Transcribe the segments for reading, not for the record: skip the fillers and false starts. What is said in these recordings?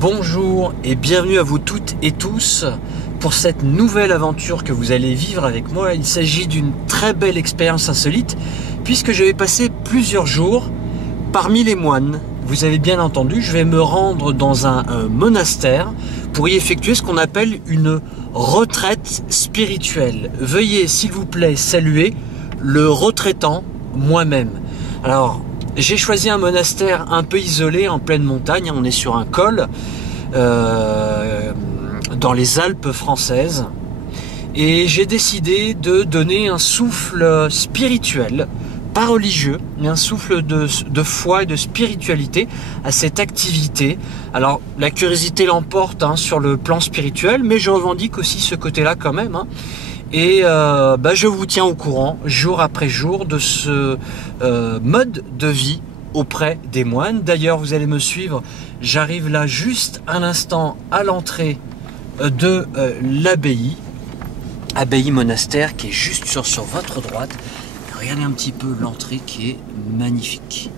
Bonjour et bienvenue à vous toutes et tous pour cette nouvelle aventure que vous allez vivre avec moi. Il s'agit d'une très belle expérience insolite puisque je vais passer plusieurs jours parmi les moines. Vous avez bien entendu, je vais me rendre dans un monastère pour y effectuer ce qu'on appelle une retraite spirituelle. Veuillez s'il vous plaît saluer le retraitant moi-même. Alors, j'ai choisi un monastère un peu isolé en pleine montagne, on est sur un col dans les Alpes françaises et j'ai décidé de donner un souffle spirituel, pas religieux, mais un souffle de foi et de spiritualité à cette activité. Alors la curiosité l'emporte sur le plan spirituel, mais je revendique aussi ce côté-là quand même. Et je vous tiens au courant jour après jour de ce mode de vie auprès des moines. D'ailleurs, vous allez me suivre, j'arrive là juste un instant à l'entrée de l'abbaye monastère qui est juste sur votre droite. Regardez un petit peu l'entrée qui est magnifique.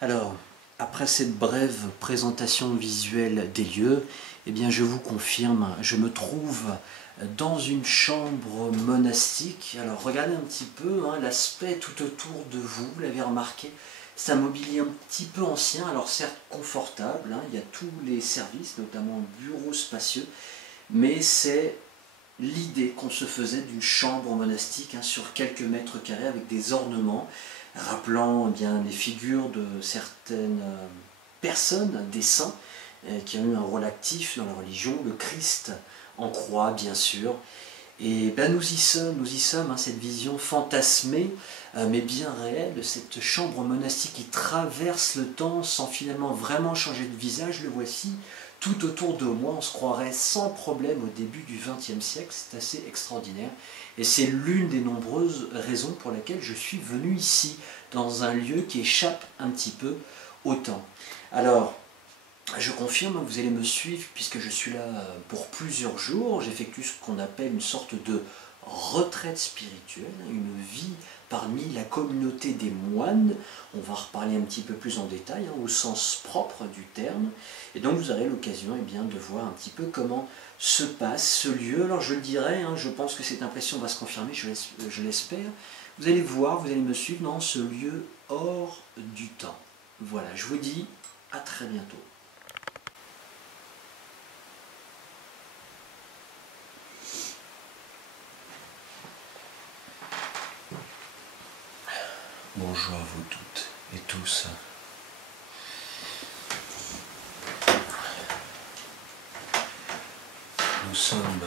Alors, après cette brève présentation visuelle des lieux, eh bien je vous confirme, je me trouve dans une chambre monastique. Alors regardez un petit peu l'aspect tout autour de vous, vous l'avez remarqué, c'est un mobilier un petit peu ancien, alors certes confortable, il y a tous les services, notamment bureaux spacieux, mais c'est l'idée qu'on se faisait d'une chambre monastique sur quelques mètres carrés avec des ornements, rappelant les figures de certaines personnes, des saints, qui ont eu un rôle actif dans la religion, le Christ en croix bien sûr. Et nous y sommes, cette vision fantasmée, mais bien réelle, de cette chambre monastique qui traverse le temps sans finalement vraiment changer de visage. Le voici tout autour de moi, on se croirait sans problème au début du XXe siècle, c'est assez extraordinaire. Et c'est l'une des nombreuses raisons pour lesquelles je suis venu ici, dans un lieu qui échappe un petit peu au temps. Alors, je confirme, vous allez me suivre puisque je suis là pour plusieurs jours. J'effectue ce qu'on appelle une sorte de retraite spirituelle, une vie parmi la communauté des moines. On va reparler un petit peu plus en détail, au sens propre du terme. Et donc vous aurez l'occasion de voir un petit peu comment se passe ce lieu. Alors je le dirais, je pense que cette impression va se confirmer, je l'espère. Vous allez voir, vous allez me suivre dans ce lieu hors du temps. Voilà, je vous dis à très bientôt. Bonjour à vous toutes et tous. Nous sommes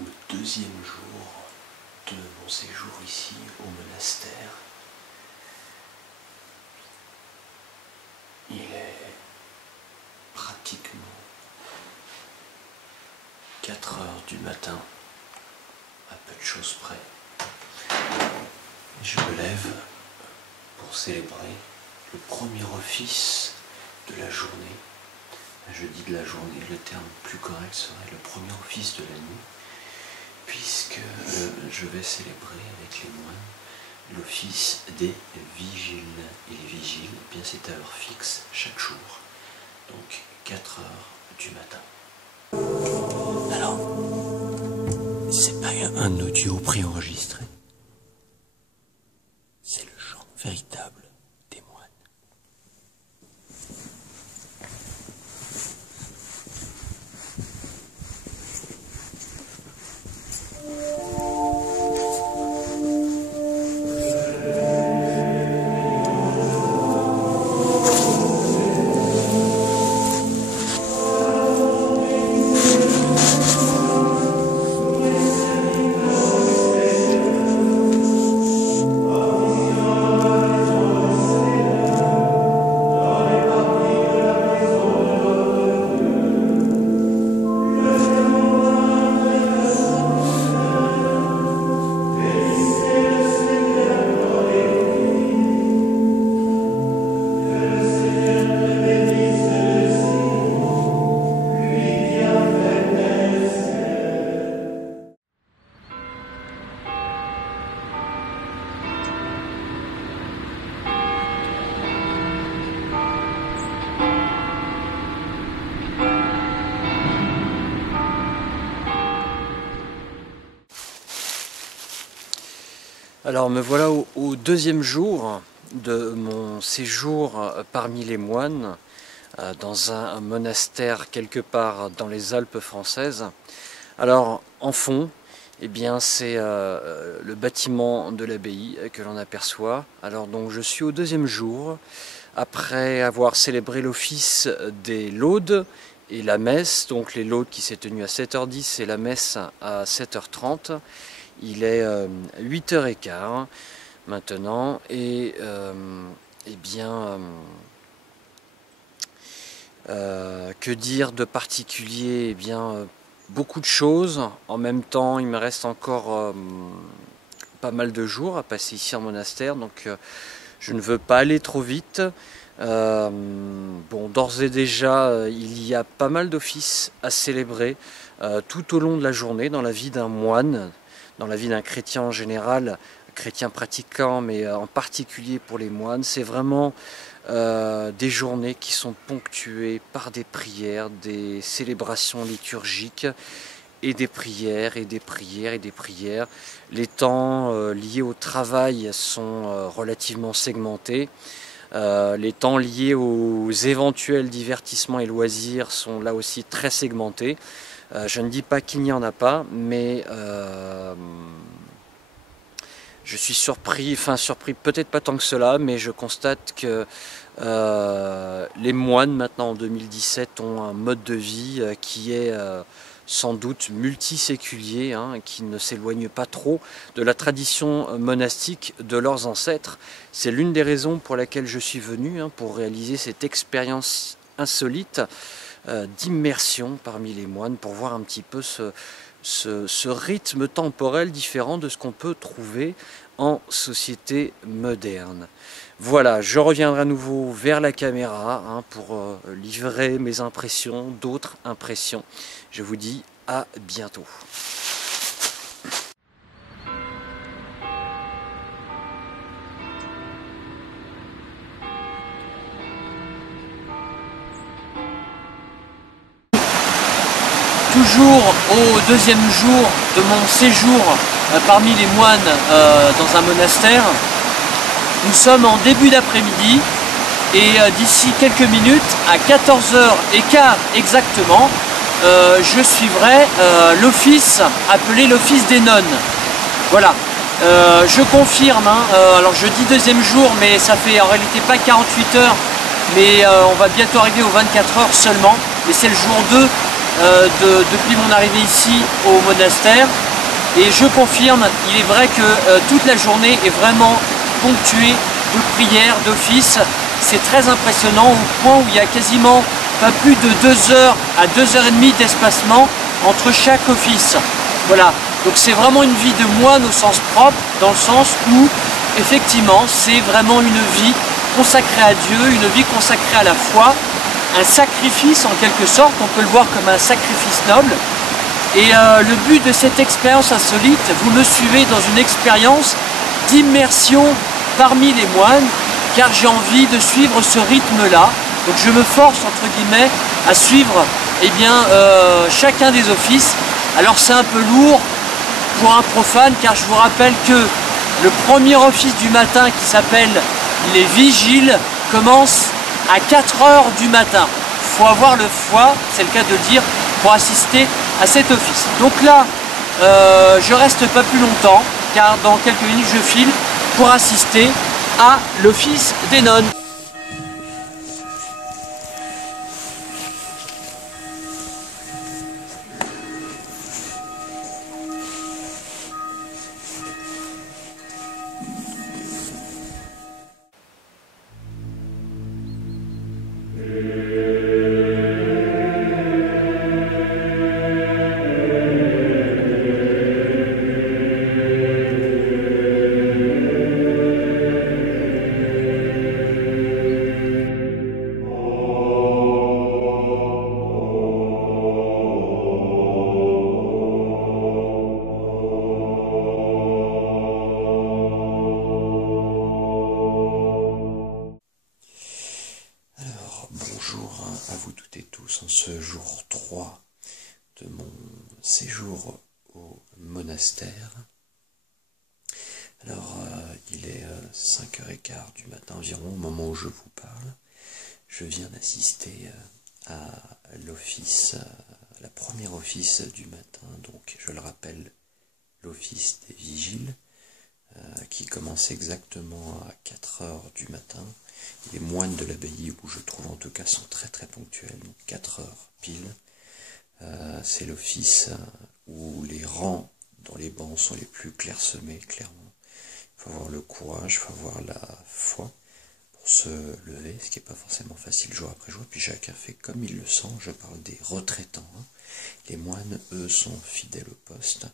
au deuxième jour de mon séjour ici au monastère. Il est pratiquement 4 heures du matin, à peu de choses près. Je me lève pour célébrer le premier office de la journée. Je dis de la journée, le terme plus correct serait le premier office de la nuit, puisque je vais célébrer avec les moines l'office des vigiles. Et les vigiles, eh bien c'est à heure fixe chaque jour, donc 4 heures du matin. Alors, c'est pas un audio préenregistré, c'est le chant véritable des moines. Alors me voilà au deuxième jour de mon séjour parmi les moines dans un monastère quelque part dans les Alpes françaises. Alors en fond, eh bien c'est le bâtiment de l'abbaye que l'on aperçoit. Alors donc je suis au deuxième jour après avoir célébré l'office des laudes et la messe, donc les laudes qui s'est tenue à 7h10 et la messe à 7h30. Il est 8h15 maintenant et eh bien que dire de particulier? Eh bien beaucoup de choses. En même temps, il me reste encore pas mal de jours à passer ici en monastère, donc je ne veux pas aller trop vite. Bon, d'ores et déjà, il y a pas mal d'offices à célébrer tout au long de la journée dans la vie d'un moine, dans la vie d'un chrétien en général, chrétien pratiquant, mais en particulier pour les moines. C'est vraiment des journées qui sont ponctuées par des prières, des célébrations liturgiques, et des prières, et des prières, et des prières. Les temps liés au travail sont relativement segmentés. Les temps liés aux éventuels divertissements et loisirs sont là aussi très segmentés. Je ne dis pas qu'il n'y en a pas, mais je suis surpris peut-être pas tant que cela, mais je constate que les moines maintenant en 2017 ont un mode de vie qui est sans doute multiséculier, qui ne s'éloigne pas trop de la tradition monastique de leurs ancêtres. C'est l'une des raisons pour laquelle je suis venu, pour réaliser cette expérience insolite d'immersion parmi les moines, pour voir un petit peu ce rythme temporel différent de ce qu'on peut trouver en société moderne. Voilà, je reviendrai à nouveau vers la caméra pour livrer mes impressions, d'autres impressions. Je vous dis à bientôt. Toujours au deuxième jour de mon séjour parmi les moines dans un monastère. Nous sommes en début d'après-midi et d'ici quelques minutes, à 14h15 exactement, je suivrai l'office appelé l'office des nonnes. Voilà, je confirme, alors je dis deuxième jour, mais ça fait en réalité pas 48 heures, mais on va bientôt arriver aux 24 heures seulement, et c'est le jour 2 depuis mon arrivée ici au monastère. Et je confirme, il est vrai que toute la journée est vraiment ponctuée de prières, d'offices. C'est très impressionnant au point où il y a quasiment pas plus de 2 heures à 2h30 d'espacement entre chaque office. Voilà, donc c'est vraiment une vie de moine au sens propre, dans le sens où effectivement c'est vraiment une vie consacrée à Dieu, une vie consacrée à la foi, un sacrifice en quelque sorte, on peut le voir comme un sacrifice noble. Et le but de cette expérience insolite, vous me suivez dans une expérience d'immersion parmi les moines, car j'ai envie de suivre ce rythme-là. Donc je me force, entre guillemets, à suivre chacun des offices. Alors c'est un peu lourd pour un profane, car je vous rappelle que le premier office du matin, qui s'appelle les vigiles, commence à 4 h du matin. Il faut avoir le foie, c'est le cas de le dire, pour assister à cet office. Donc là, je reste pas plus longtemps, car dans quelques minutes je file pour assister à l'office des nonnes. Bonjour à vous toutes et tous en ce jour 3 de mon séjour au monastère. Alors il est 5h15 du matin environ au moment où je vous parle. Je viens d'assister à l'office, la première office du matin, donc je le rappelle, l'office des vigiles, qui commence exactement à 4 h du matin. Les moines de l'abbaye, où je trouve en tout cas, sont très très ponctuels, donc 4 h pile. C'est l'office où les rangs dans les bancs sont les plus clairsemés, clairement. Il faut avoir le courage, il faut avoir la foi pour se lever, ce qui n'est pas forcément facile jour après jour, puis chacun fait comme il le sent. Je parle des retraitants. Les moines, eux, sont fidèles au poste,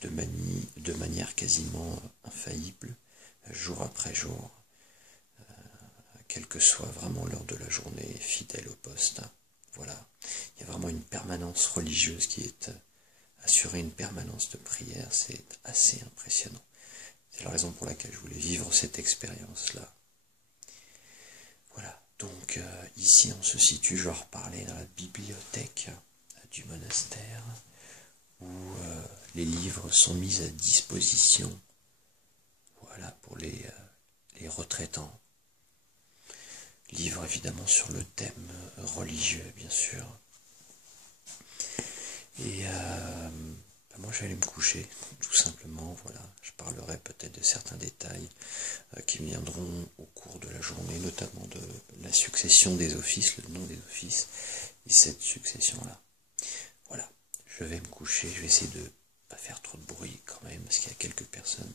de manière quasiment infaillible, jour après jour, quelle que soit vraiment l'heure de la journée, fidèle au poste. Voilà, il y a vraiment une permanence religieuse qui est assurée, une permanence de prière, c'est assez impressionnant. C'est la raison pour laquelle je voulais vivre cette expérience-là. Voilà, donc ici on se situe, je vais en reparler, dans la bibliothèque du monastère, où les livres sont mis à disposition, voilà, pour les retraitants. Livres évidemment sur le thème religieux, bien sûr. Et moi je vais aller me coucher, tout simplement, voilà. Je parlerai peut-être de certains détails qui viendront au cours de la journée, notamment de la succession des offices, le nom des offices, et cette succession-là. Voilà, je vais me coucher, je vais essayer de ne pas faire trop de bruit quand même, parce qu'il y a quelques personnes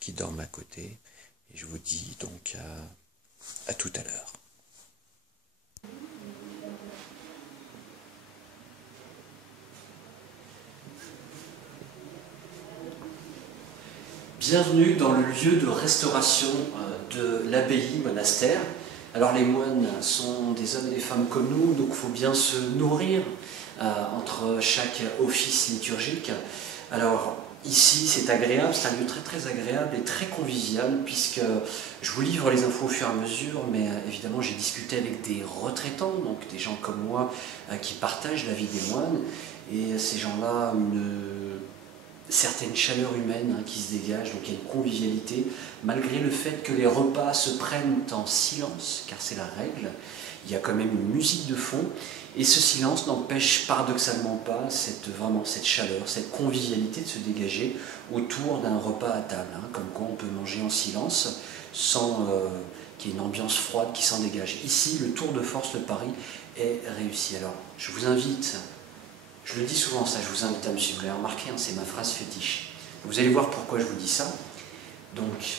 qui dorment à côté, et je vous dis donc à tout à l'heure. Bienvenue dans le lieu de restauration de l'abbaye monastère. Alors les moines sont des hommes et des femmes comme nous, donc il faut bien se nourrir entre chaque office liturgique. Alors ici c'est agréable, c'est un lieu très très agréable et très convivial, puisque je vous livre les infos au fur et à mesure, mais évidemment j'ai discuté avec des retraitants, donc des gens comme moi qui partagent la vie des moines, et ces gens-là une certaine chaleur humaine qui se dégage, donc il y a une convivialité, malgré le fait que les repas se prennent en silence, car c'est la règle. Il y a quand même une musique de fond, et ce silence n'empêche paradoxalement pas vraiment cette chaleur, cette convivialité de se dégager autour d'un repas à table, comme quoi on peut manger en silence, sans qu'il y ait une ambiance froide qui s'en dégage. Ici, le tour de force, le pari, est réussi. Alors, je vous invite... Je le dis souvent ça, je vous invite à me suivre, vous l'avez remarqué, c'est ma phrase fétiche. Vous allez voir pourquoi je vous dis ça. Donc,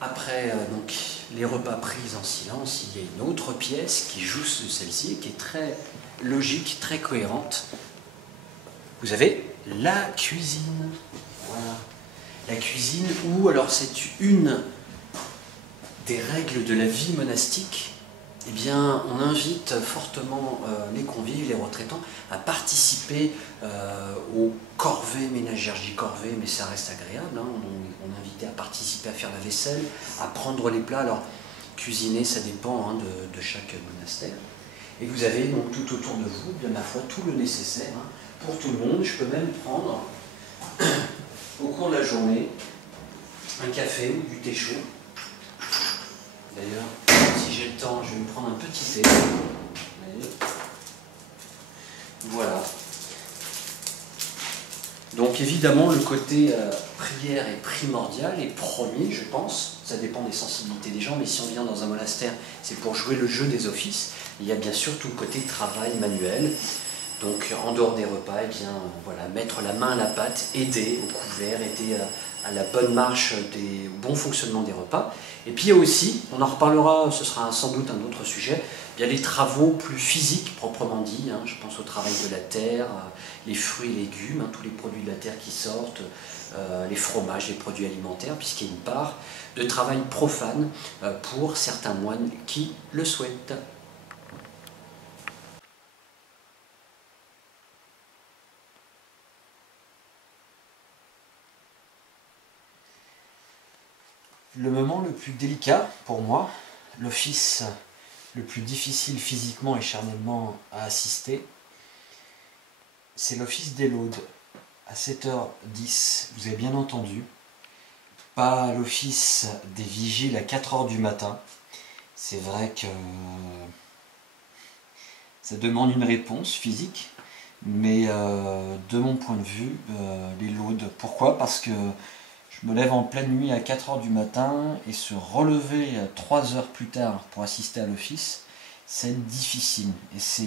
après les repas pris en silence, il y a une autre pièce qui jouxte de celle-ci et qui est très logique, très cohérente. Vous avez la cuisine. Voilà. La cuisine où, alors c'est une des règles de la vie monastique, eh bien, on invite fortement les convives, les retraitants, à participer aux corvées ménagères. Je dis corvées, mais ça reste agréable. Hein. On est invité à participer à faire la vaisselle, à prendre les plats. Alors, cuisiner, ça dépend hein, de chaque monastère. Et vous avez donc tout autour de vous, bien ma foi, tout le nécessaire hein, pour tout le monde. Je peux même prendre, au cours de la journée, un café ou du thé chaud. D'ailleurs, si j'ai le temps, je vais me prendre un petit thé. Voilà. Donc évidemment, le côté prière est primordial et premier, je pense. Ça dépend des sensibilités des gens, mais si on vient dans un monastère, c'est pour jouer le jeu des offices. Il y a bien sûr tout le côté travail manuel. Donc en dehors des repas, eh bien, voilà, mettre la main à la pâte, aider au couvert, aider à la bonne marche, au bon fonctionnement des repas. Et puis il y a aussi, on en reparlera, ce sera sans doute un autre sujet, il y a les travaux plus physiques proprement dit, hein, je pense au travail de la terre, les fruits et légumes, hein, tous les produits de la terre qui sortent, les fromages, les produits alimentaires, puisqu'il y a une part de travail profane pour certains moines qui le souhaitent. Le moment le plus délicat pour moi, l'office le plus difficile physiquement et charnellement à assister, c'est l'office des laudes. À 7h10, vous avez bien entendu, pas l'office des vigiles à 4h du matin. C'est vrai que ça demande une réponse physique, mais de mon point de vue, les laudes. Pourquoi? Parce que je me lève en pleine nuit à 4h du matin et se relever 3 heures plus tard pour assister à l'office, c'est difficile. Et c'est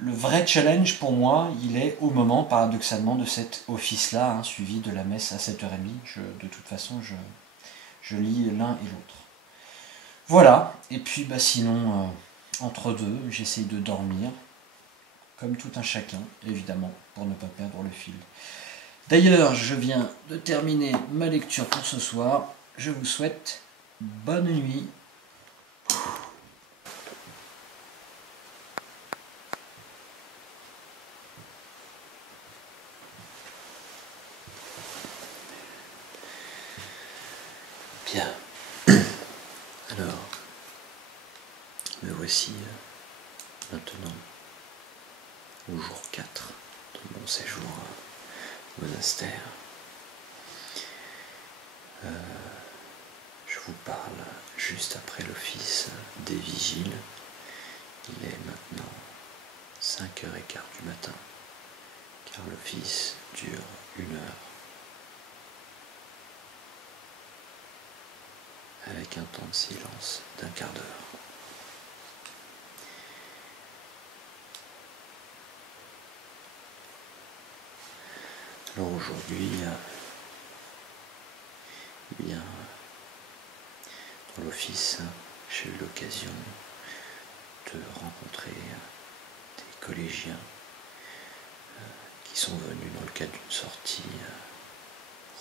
le vrai challenge pour moi, il est au moment paradoxalement de cet office-là, hein, suivi de la messe à 7h30. De toute façon, je lis l'un et l'autre. Voilà, et puis bah, sinon, entre deux, j'essaye de dormir, comme tout un chacun, évidemment, pour ne pas perdre le fil. D'ailleurs, je viens de terminer ma lecture pour ce soir. Je vous souhaite bonne nuit. Bien. Alors, me voici maintenant au jour 4 de mon séjour au monastère. Je vous parle juste après l'office des vigiles. Il est maintenant 5h15 du matin, car l'office dure 1 heure. Avec un temps de silence d'1 quart d'heure. Alors aujourd'hui, eh bien, dans l'office, j'ai eu l'occasion de rencontrer des collégiens qui sont venus dans le cadre d'une sortie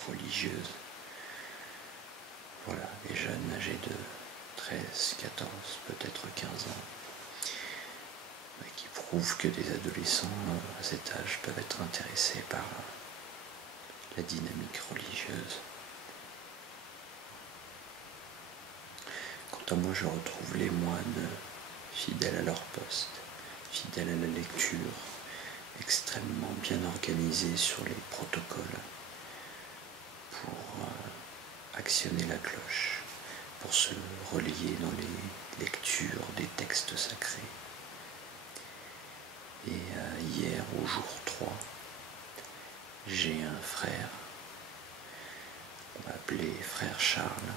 religieuse. Voilà, des jeunes âgés de 13, 14, peut-être 15 ans, qui prouvent que des adolescents à cet âge peuvent être intéressés par la dynamique religieuse. Quant à moi, je retrouve les moines fidèles à leur poste, fidèles à la lecture, extrêmement bien organisés sur les protocoles pour actionner la cloche, pour se relier dans les lectures des textes sacrés. Et hier, au jour 3, j'ai un frère, on va appeler frère Charles,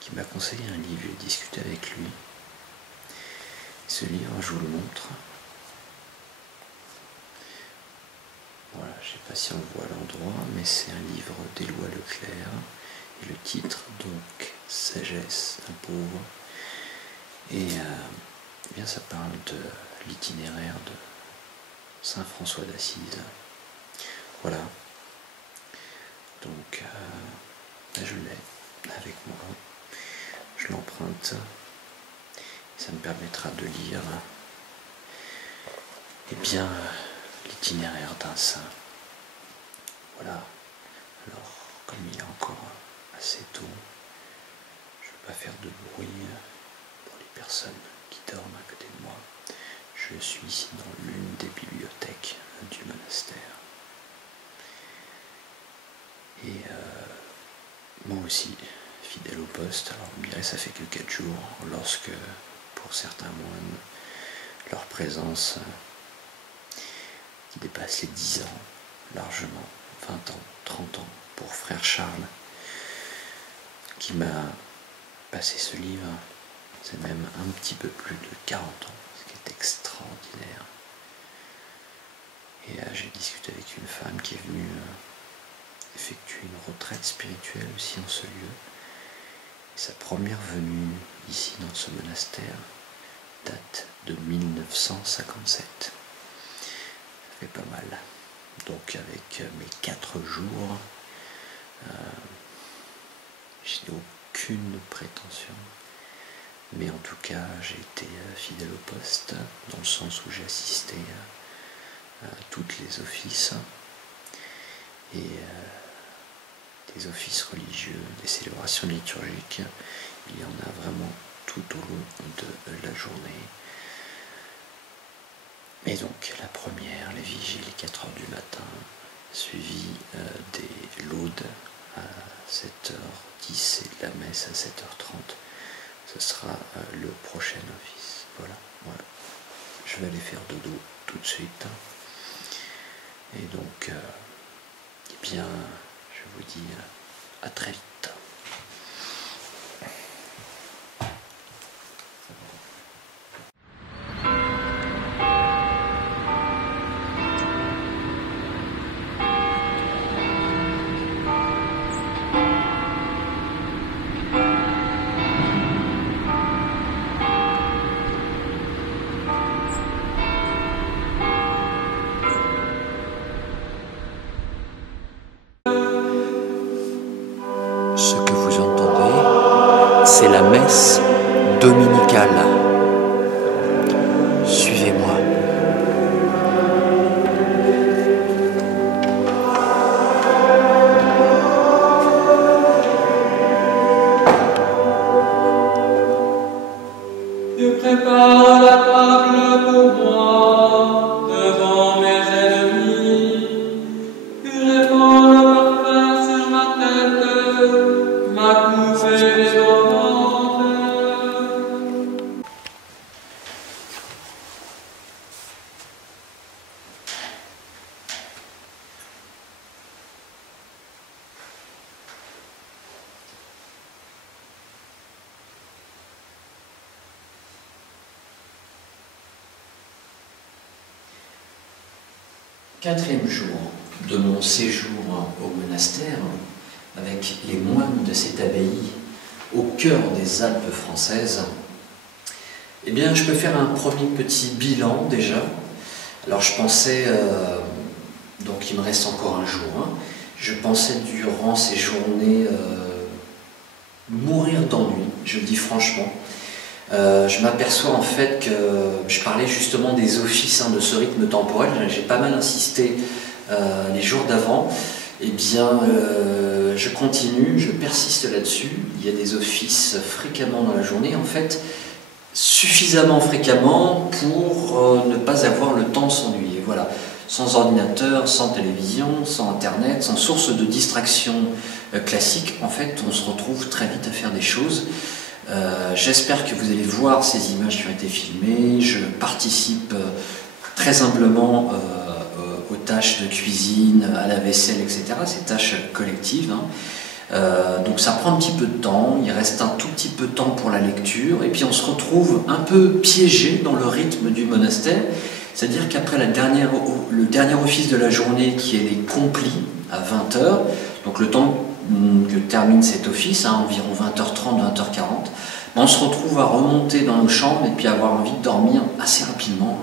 qui m'a conseillé un livre. J'ai discuté avec lui. Ce livre, je vous le montre. Voilà, je ne sais pas si on voit l'endroit, mais c'est un livre d'Éloi Leclerc. Et le titre, donc, Sagesse d'un pauvre. Et bien, ça parle de l'itinéraire de Saint François d'Assise. Voilà. Donc, je l'ai avec moi. je l'emprunte. Ça me permettra de lire bien l'itinéraire d'un saint. Voilà. Alors, comme il est encore assez tôt, je ne veux pas faire de bruit pour les personnes qui dorment à côté de moi. Je suis ici dans l'une des bibliothèques du monastère. Et moi aussi, fidèle au poste, alors on me dirait ça fait que 4 jours, lorsque pour certains moines, leur présence qui dépasse les 10 ans, largement, 20 ans, 30 ans, pour frère Charles, qui m'a passé ce livre, c'est même un petit peu plus de 40 ans, ce qui est extraordinaire. Et j'ai discuté avec une femme qui est venue effectuer une retraite spirituelle aussi en ce lieu. Et sa première venue ici dans ce monastère date de 1957. Ça fait pas mal. Donc avec mes 4 jours, je n'ai aucune prétention. Mais en tout cas, j'ai été fidèle au poste, dans le sens où j'ai assisté à toutes les offices. Et des offices religieux, des célébrations liturgiques, il y en a vraiment tout au long de la journée. Et donc la première, les vigiles, les 4 heures du matin, suivi des laudes à 7h10 et de la messe à 7h30. Ce sera le prochain office. Voilà. Je vais aller faire dodo tout de suite. Et donc, eh bien, je vous dis à très vite. Ce que vous entendez, c'est la messe dominicale. Suivez-moi. Tu prépares la table pour moi, devant mes ennemis. Tu répands le parfum sur ma tête, ma coupe est débordante. Quatrième jour de mon séjour au monastère, avec les moines de cette abbaye au cœur des Alpes françaises, eh bien, je peux faire un premier petit bilan déjà. Alors, je pensais, donc il me reste encore un jour, hein, je pensais durant ces journées mourir d'ennui, je le dis franchement. Je m'aperçois en fait que je parlais justement des offices de ce rythme temporel, j'ai pas mal insisté les jours d'avant. Eh bien, je continue, je persiste là-dessus. Il y a des offices fréquemment dans la journée, en fait, suffisamment fréquemment pour ne pas avoir le temps de s'ennuyer. Voilà, sans ordinateur, sans télévision, sans internet, sans source de distraction classique, en fait, on se retrouve très vite à faire des choses. J'espère que vous allez voir ces images qui ont été filmées. Je participe très humblement aux tâches de cuisine, à la vaisselle, etc. Ces tâches collectives. Donc ça prend un petit peu de temps, il reste un tout petit peu de temps pour la lecture, et puis on se retrouve un peu piégé dans le rythme du monastère. C'est-à-dire qu'après le dernier office de la journée qui est les complis à 20h, donc le temps que termine cet office, environ 20h30, 20h40, on se retrouve à remonter dans nos chambres et puis avoir envie de dormir assez rapidement.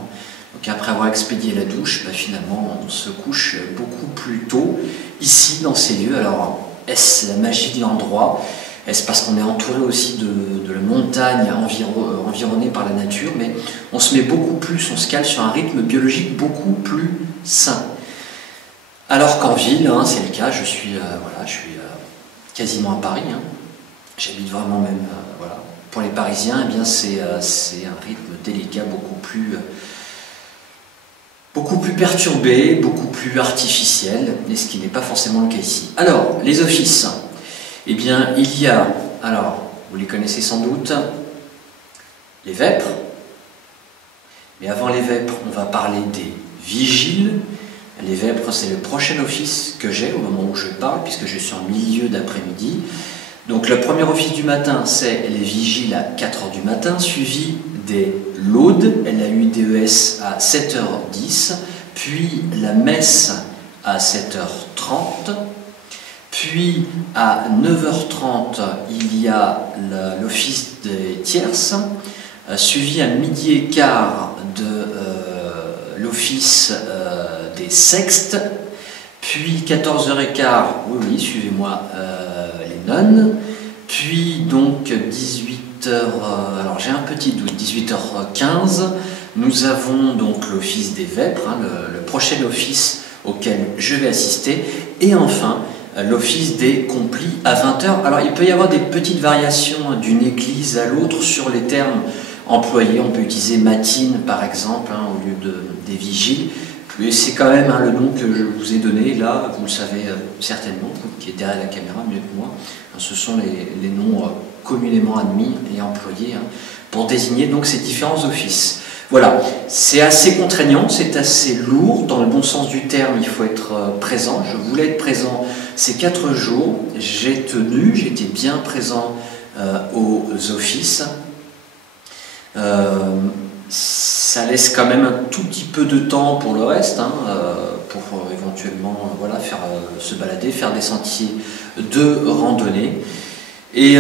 Donc après avoir expédié la douche, finalement on se couche beaucoup plus tôt ici dans ces lieux. Alors est-ce la magie de l'endroit? Est-ce parce qu'on est entouré aussi de la montagne, environné par la nature, mais on se met beaucoup plus, on se cale sur un rythme biologique beaucoup plus sain. Alors qu'en ville, hein, c'est le cas, je suis quasiment à Paris, hein. J'habite vraiment même, voilà. Pour les Parisiens, eh bien c'est un rythme délicat, beaucoup plus perturbé, beaucoup plus artificiel, et ce qui n'est pas forcément le cas ici. Alors, les offices, eh bien il y a, alors vous les connaissez sans doute, les vêpres, mais avant les vêpres, on va parler des vigiles. Les vêpres, c'est le prochain office que j'ai au moment où je parle, puisque je suis en milieu d'après-midi. Donc le premier office du matin, c'est les vigiles à 4 h du matin, suivi des laudes, LAUDES à 7h10, puis la messe à 7h30, puis à 9h30, il y a l'office des tierces, suivi à 12h15 de l'office des sextes, puis 14h15, oui, suivez-moi, les nonnes, puis donc 18h, alors j'ai un petit doute, 18h15, nous avons donc l'office des vêpres, hein, le prochain office auquel je vais assister, et enfin l'office des complis à 20h. Alors il peut y avoir des petites variations d'une église à l'autre sur les termes employés, on peut utiliser matine par exemple, hein, au lieu des vigiles. Mais c'est quand même le nom que je vous ai donné, là, vous le savez certainement, vous qui êtes derrière la caméra mieux que moi. Ce sont les noms communément admis et employés pour désigner donc ces différents offices. Voilà, c'est assez contraignant, c'est assez lourd, dans le bon sens du terme, il faut être présent. Je voulais être présent ces 4 jours, j'étais bien présent aux offices. Ça laisse quand même un tout petit peu de temps pour le reste, hein, pour éventuellement faire, se balader, faire des sentiers de randonnée. Et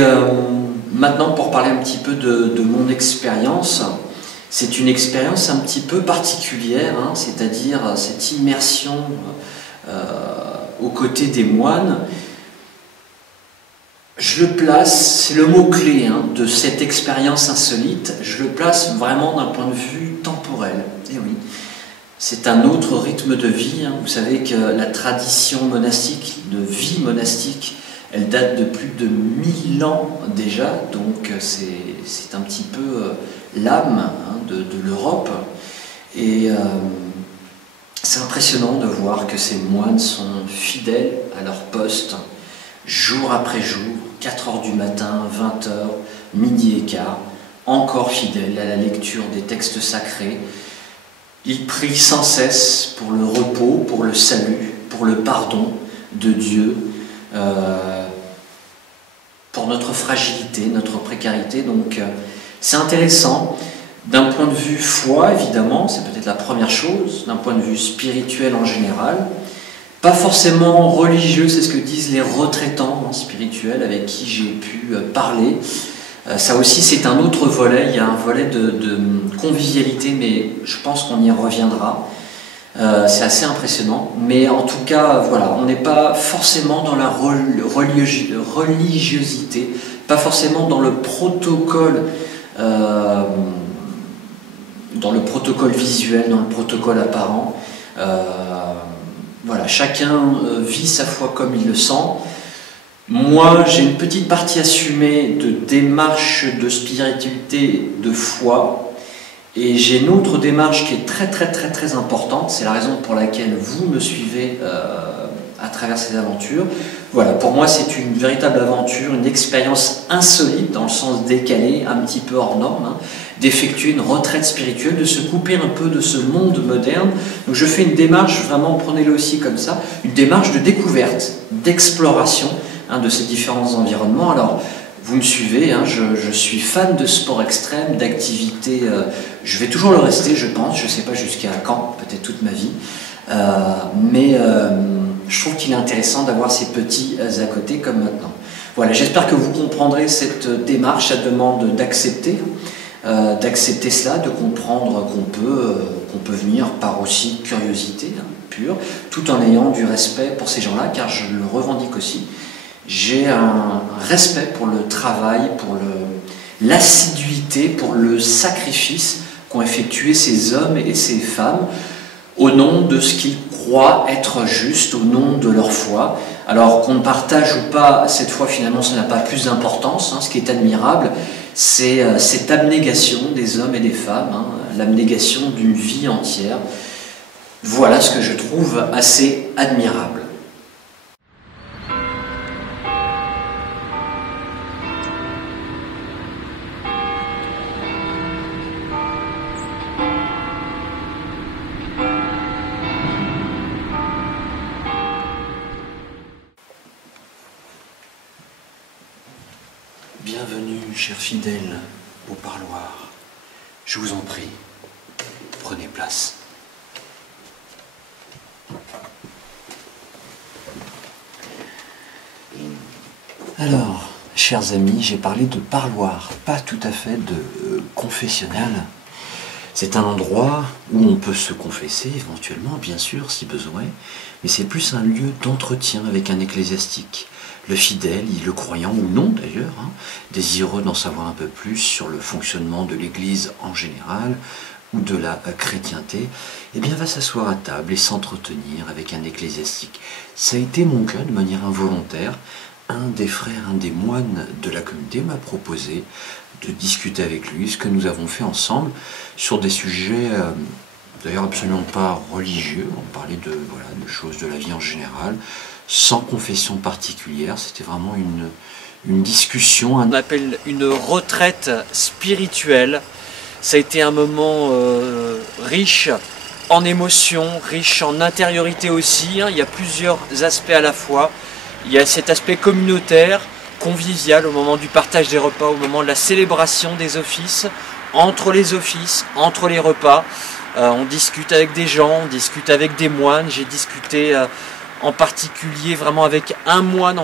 maintenant, pour parler un petit peu de mon expérience, c'est une expérience un petit peu particulière, hein, c'est-à-dire cette immersion aux côtés des moines. Je le place, c'est le mot-clé de cette expérience insolite, je le place vraiment d'un point de vue temporel. Et oui, c'est un autre rythme de vie. Hein. Vous savez que la tradition monastique, de vie monastique, elle date de plus de 1000 ans déjà, donc c'est un petit peu l'âme de l'Europe. Et c'est impressionnant de voir que ces moines sont fidèles à leur poste, jour après jour, 4 h du matin, 20 h, midi et quart, encore fidèles à la lecture des textes sacrés. Ils prient sans cesse pour le repos, pour le salut, pour le pardon de Dieu, pour notre fragilité, notre précarité. Donc c'est intéressant. D'un point de vue foi, évidemment, c'est peut-être la première chose, d'un point de vue spirituel en général. Pas forcément religieux, c'est ce que disent les retraitants spirituels avec qui j'ai pu parler. Ça aussi, c'est un autre volet, il y a un volet de convivialité, mais je pense qu'on y reviendra. C'est assez impressionnant, mais en tout cas, voilà, on n'est pas forcément dans la religiosité, pas forcément dans le protocole visuel, dans le protocole apparent. Voilà, chacun vit sa foi comme il le sent. Moi, j'ai une petite partie assumée de démarche de spiritualité, de foi, et j'ai une autre démarche qui est très importante. C'est la raison pour laquelle vous me suivez à travers ces aventures. Voilà, pour moi, c'est une véritable aventure, une expérience insolite, dans le sens décalé, un petit peu hors norme, d'effectuer une retraite spirituelle, de se couper un peu de ce monde moderne. Donc je fais une démarche, vraiment prenez-le aussi comme ça, une démarche de découverte, d'exploration de ces différents environnements. Alors vous me suivez, je suis fan de sport extrême, d'activités, je vais toujours le rester je pense, je ne sais pas jusqu'à quand, peut-être toute ma vie, mais je trouve qu'il est intéressant d'avoir ces petits à côté comme maintenant. Voilà, j'espère que vous comprendrez cette démarche, ça demande d'accepter cela, de comprendre qu'on peut venir par aussi curiosité pure, tout en ayant du respect pour ces gens-là, car je le revendique aussi. J'ai un respect pour le travail, pour l'assiduité, pour le sacrifice qu'ont effectué ces hommes et ces femmes au nom de ce qu'ils croient être juste, au nom de leur foi. Alors qu'on partage ou pas cette foi, finalement, ça n'a pas plus d'importance. Ce qui est admirable, c'est cette abnégation des hommes et des femmes, l'abnégation d'une vie entière. Voilà ce que je trouve assez admirable. Bienvenue, chers fidèles, au parloir. Je vous en prie, prenez place. Alors, chers amis, j'ai parlé de parloir, pas tout à fait de confessionnal. C'est un endroit où on peut se confesser, éventuellement, bien sûr, si besoin, mais c'est plus un lieu d'entretien avec un ecclésiastique. Le fidèle, le croyant ou non d'ailleurs, désireux d'en savoir un peu plus sur le fonctionnement de l'Église en général ou de la chrétienté, eh bien va s'asseoir à table et s'entretenir avec un ecclésiastique. Ça a été mon cas de manière involontaire. Un des frères, un des moines de la communauté m'a proposé de discuter avec lui, ce que nous avons fait ensemble sur des sujets d'ailleurs absolument pas religieux. On parlait de choses de la vie en général, sans confession particulière. C'était vraiment une discussion. On appelle une retraite spirituelle. Ça a été un moment riche en émotions, riche en intériorité aussi. Il y a plusieurs aspects à la fois. Il y a cet aspect communautaire, convivial au moment du partage des repas, au moment de la célébration des offices, entre les repas. On discute avec des gens, on discute avec des moines. J'ai discuté en particulier vraiment avec un moine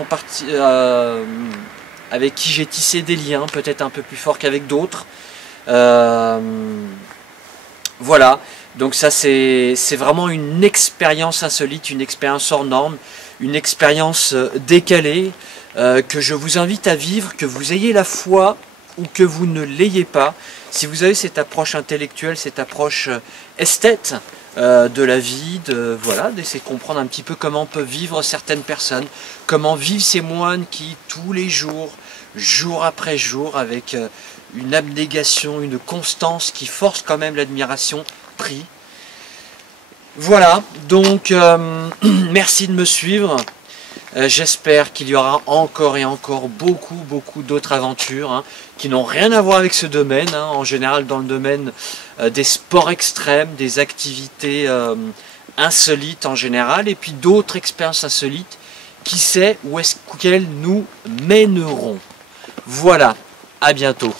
avec qui j'ai tissé des liens, peut-être un peu plus forts qu'avec d'autres. Voilà, donc ça c'est vraiment une expérience insolite, une expérience hors norme, une expérience décalée que je vous invite à vivre, que vous ayez la foi ou que vous ne l'ayez pas. Si vous avez cette approche intellectuelle, cette approche esthète de la vie, d'essayer de comprendre un petit peu comment peuvent vivre certaines personnes, comment vivent ces moines qui tous les jours, jour après jour, avec une abnégation, une constance qui force quand même l'admiration, prient. Voilà, donc merci de me suivre. J'espère qu'il y aura encore et encore beaucoup d'autres aventures qui n'ont rien à voir avec ce domaine, en général dans le domaine des sports extrêmes, des activités insolites en général, et puis d'autres expériences insolites, qui sait où est-ce qu'elles nous mèneront. Voilà, à bientôt.